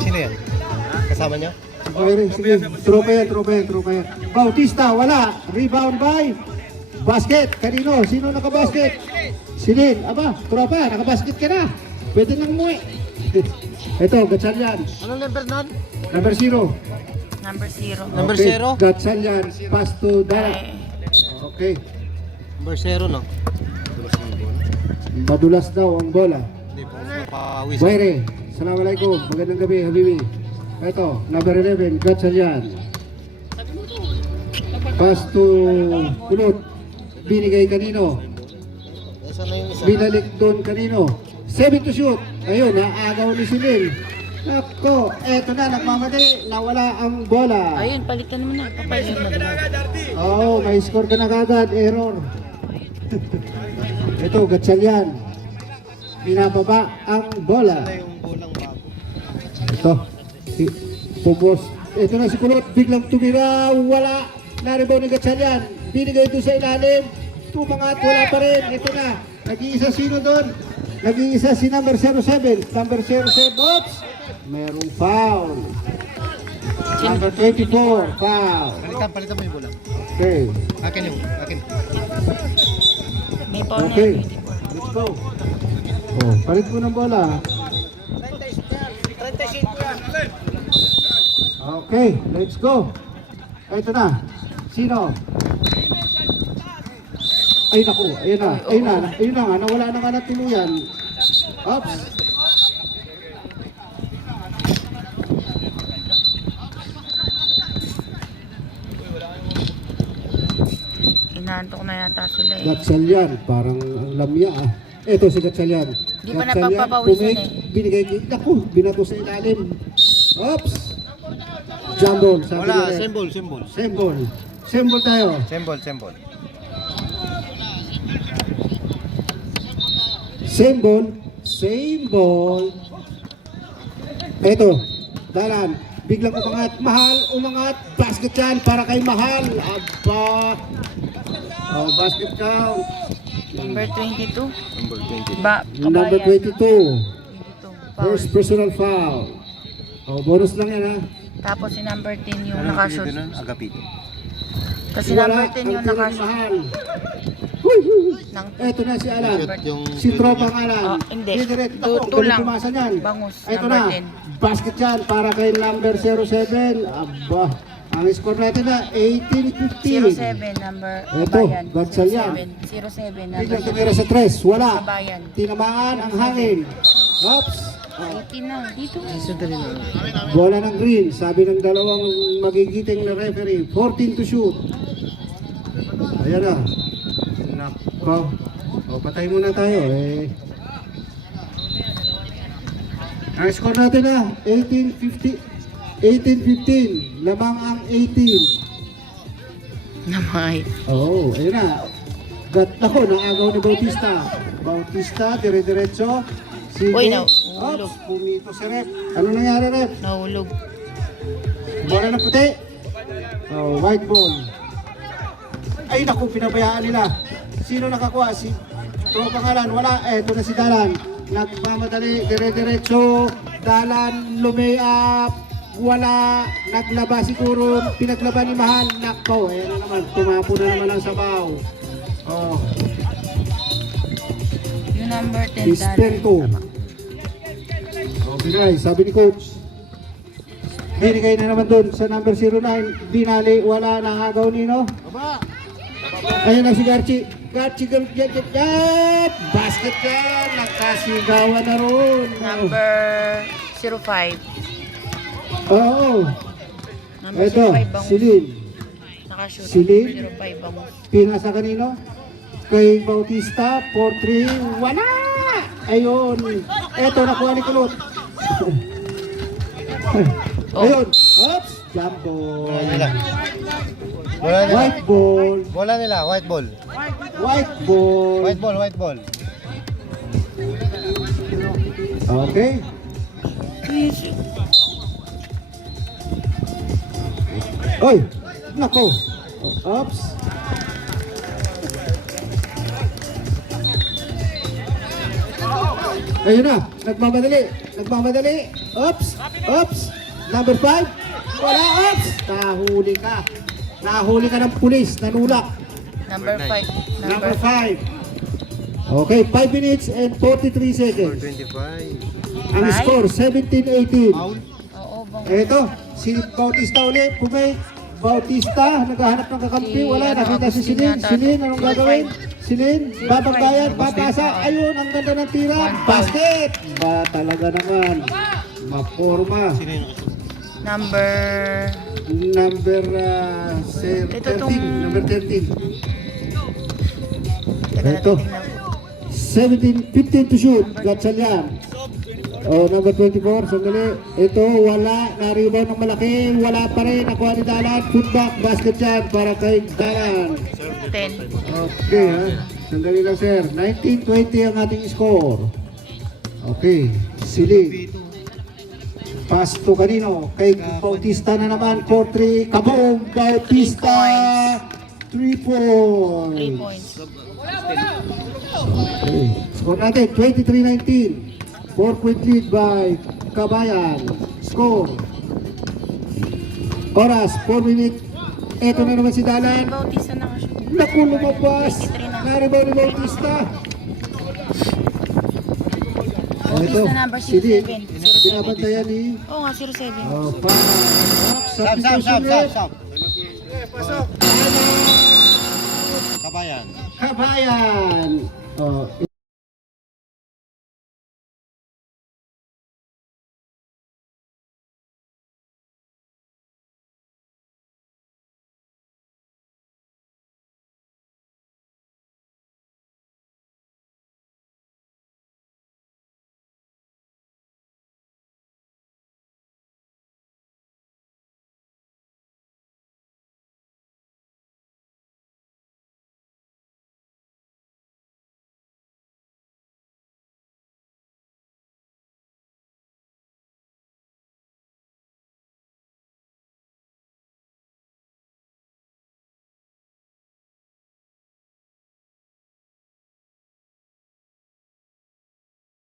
Sino yan? Kasama niyo? Okay, sige. Tropa yan. Bautista, wala. Rebound by basket. Kanino? Sino nakabasket? Silin. Aba, tropa, nakabasket ka na. Pwede nang umuwi. Ito, Gatchalian. Anong number nun? Number 0. Number 0. Number Okay, 0? Gatchalian, pass to Dara. Okay. Number 0, no? Madulas daw ang bola. Hindi po. Napawis. Waire, assalamualaikum. Magandang gabi, Habibi. Ito, number 11, Gatchalian. Pass to Kulot. Binigay kanino? Nasaan na yung isa? Binalik doon kanino? 7 to shoot. Ayun, naagaw ni Silin. Nako, eto na, nagmamadali. Nawala ang bola. Ayun, palitan mo na. Papalit mo na. Oo, may score ka na kagad. Error. Ito, Gatchalian. Binababa ang bola. Ito yung bolang bago. Ito. Pumos. Ito na si Kulot. Biglang tumira. Wala. Naribaw ni Gatchalian. Binigay ito sa ilalim. Tumangat. Wala pa rin. Ito na. Nag-iisa sino doon? Nag-iisa si number 07. Number 07. Oops! Merong foul. Number 24. Foul. Palitan mo yung bola. Okay. Akin yung. Akin. May pawn Okay. na. Let's go. Oh, palit mo ng bola. Okay, let's go. Ito na. Sino? Ay naku, ayun na nga, nawala na nga na tuluyan. Oops. Inaantok na yata sila eh. Gatchalian, parang ang lamya ah. Ito si Gatchalian. Di pa Gatchalian, napapapawisan binigay naku, binato sa ilalim. Oops. Jambol, sabi Wala, nila. symbol. Symbol tayo. Symbol. Symbol. Eto, dalan. Biglang umangat. Basket yan para kay Mahal. Aba. Oh, basket count. Number 22. Number 20. Number Kabayan. 22. 22. Foul. First personal foul. Oh, bonus lang yan ha. Tapos si number 10 yung Anong nakashoot. pinili nun? Agapito. Kasi Wala number 10 yung ang tira ni nakashoot. Mahal. Ng Eto na si Alan. Shoot yung... Si Tropang Alan. Hindi. Didirect. Two Galing lang. pumasa niyan. Bangus. Ito Number na. 10. Basket yan para kay number 07. Aba. Ang score natin na 18-15. 07 number Ito, Kabayan. Gatchalian. 07 number Biglang tumira sa 3. Wala. Kabayan. Tinamaan ang hangin. Oops. 18 na. Dito. Bola ng green. Sabi ng dalawang magigiting na referee. 14 to shoot. Ayan na. Nako. O, patay muna tayo. Ang score natin na 18-15. Lamang ang 18. Namay. Oo, ayun na. Nako, naagaw ni Bautista, dire-diretso. Sige. Uy, nahulog. Oops, pumito si Rep. Ano nangyari, Rep? Nahulog. Bola na puti. Oh, white ball. Ay, naku, pinabayaan nila. Sino nakakuha? Si Tropang Alan. Wala. Eto na si Dalan. Nagmamadali, dire-diretso. Dalan, lumay-up. Wala. Naglaba siguro. Pinaglaban ni Mahal. Nako, ayan na naman. Tumapo na naman ang sabaw. Oh, Yung number 10 Dispento. Okay guys, sabi ni Coach. Binigay na naman doon sa number 09. Binali, wala. Nakagaw nino. Ayun na si Garchi. Yan. Basket yan. Nakasigawan na ron. Number 05. Oo. Number Ito, 05 bangus. Silin. Nakashoot. Silin. 05 bangus. Pinasa kanino? Kay Bautista. 4-3. Wala. Ayun. Eto, nakuha ni Kulot. Ayun. Oops. Jump ball. Bola nila. Bola nila. White ball. Bola nila. White ball. White ball. White ball. Okay. Oy. Nako. Oops. Ayun na. Nagmamadali. nagmamadali. Oops, oops. Number 5. Wala, oops. Nahuli ka. Nahuli ka ng pulis, nanulak. Number 5. Number 5. Okay, 5 minutes and 43 seconds. 25. Ang score, 17-18. Oo, bang. Ito, si Bautista ulit. Pumay. Bautista, naghahanap ng kakampi. Wala, nakita si Silin. Silin, anong gagawin? Silin, babanggayan, papasa. Ayun, ang ganda ng tira. Basket! Ba talaga naman. Maporma. Number... Number Ito 13. tong- Number 13. Teka natin Ito. tingnan. 15 to shoot. Gatchalian. Oh, number 24. Sandali. Ito, wala. Na-rebound ng malaki. Wala pa rin. Nakuha ni Dalan. Putback. Basket yan para kay Dalan. 10. Okay, ha. Sandali lang, sir. 19-20 ang ating score. Okay. Sili. Pass to kanino? Kay Bautista na naman. 4-3. Kaboom! Bautista! 3 points. 3 points. Okay. Score natin, 23-19. 4-point lead by Kabayan. Score. Oras, 4 minutes. Ito na naman si Dalan. Bautista nakashoot. Naku, lumabas. 23 na. Naribaw ni Bautista. Ito, Bautista number si Lin. 07. Binabantayan ni... Oo nga, 07. Pa. Stop, stop, stop, stop, stop. Kabayan. Kabayan. Oh,